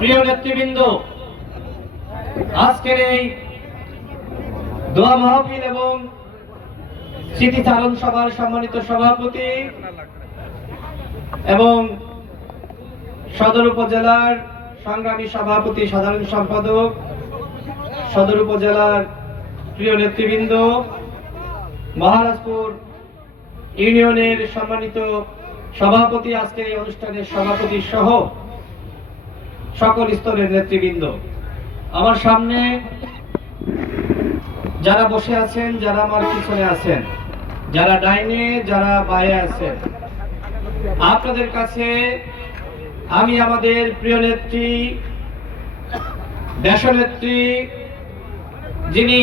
প্রিয় নেতৃবৃন্দ, আজকের এই দোয়া মাহফিল এবং স্মৃতিচারণ সভার সম্মানিত সভাপতি এবং সদর উপজেলার সংগ্রামী সভাপতি, সাধারণ সম্পাদক, সদর উপজেলার প্রিয় নেতৃবৃন্দ, মহারাজপুর ইউনিয়নের সম্মানিত সভাপতি, আজকের এই অনুষ্ঠানের সভাপতি সহ সকল স্তরের নেতৃবৃন্দ, আমার সামনে যারা বসে আছেন, যারা আমার পিছনে আছেন, যারা ডাইনে, যারা বায়ে আছেন, আপনাদের কাছে আমি আমাদের প্রিয় নেত্রী, দেশনেত্রী, যিনি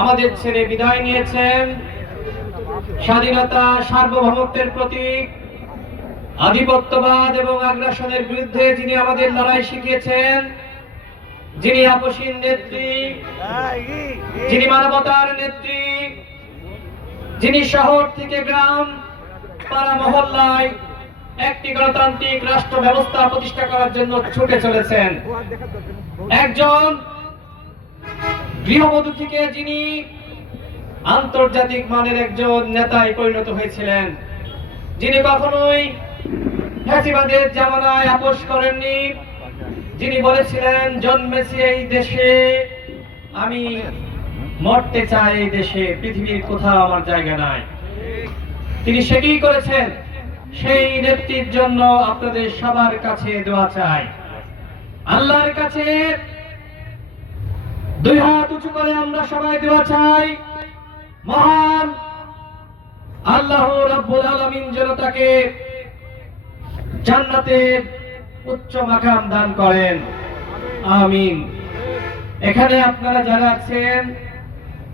আমাদের ছেড়ে বিদায় নিয়েছেন, স্বাধীনতা সার্বভৌমত্বের প্রতীক, আধিপত্যবাদ এবং আগ্রাসনের বিরুদ্ধে যিনি আমাদের লড়াই শিখিয়েছেন, যিনি আপসীন নেত্রী, যিনি মানবতার নেত্রী, যিনি শহর থেকে গ্রাম, পাড়া মহল্লায় একটি গণতান্ত্রিক রাষ্ট্র ব্যবস্থা প্রতিষ্ঠা করার জন্য ছুটে চলেছেন, একজন গৃহবধূ থেকে যিনি আন্তর্জাতিক মানের একজন নেতায় পরিণত হয়েছিলেন, যিনি কখনোই ফ্যাসিবাদের জামানায় আপোষ করেননি, যিনি বলেছিলেন জন্মেছি এই দেশে, আমি মরতে চাই এই দেশে, পৃথিবীর কোথাও আমার জায়গা নাই। তিনি সেটাই করেছেন। সেই নেত্রীর জন্য আপনাদের সবার কাছে দোয়া চাই, আল্লাহর কাছে দুই হাত উঁচু করে আমরা সবাই দোয়া চাই, মহান আল্লাহ রাব্বুল আলামিন যেন তাকে জান্নাতের উচ্চ মাকাম দান করেন, আমিন। এখানে আপনারা যারা আছেন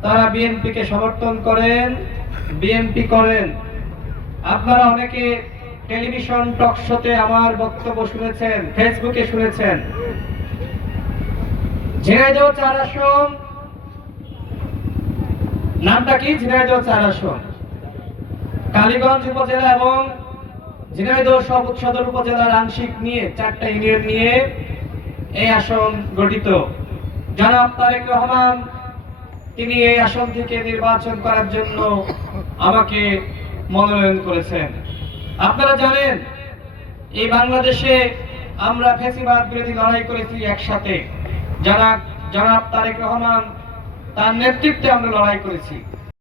তারা বিএনপিকে সমর্থন করেন, বিএনপি করেন। আপনারা অনেকে টেলিভিশন টক শোতে আমার বক্তব্য শুনেছেন, ফেসবুকে শুনেছেন। ঝিনাইদহ ৪ আসন, নামটা কি? ঝিনাইদহ ৪ আসন, কালীগঞ্জ উপজেলা এবং ঝিনাইদহ সদর উপজেলার আংশিক নিয়ে 4টা ইউনিয়ন নিয়ে এই আসন গঠিত। জনাব তারেক রহমান তিনি এই আসন থেকে নির্বাচন করার জন্য আমাকে মনোনয়ন করেছেন। আপনারা জানেন এই বাংলাদেশে আমরা ফ্যাসিবাদ বিরোধী লড়াই করেছি একসাথে, জনাব তারেক রহমান তার নেতৃত্বে আমরা লড়াই করেছি।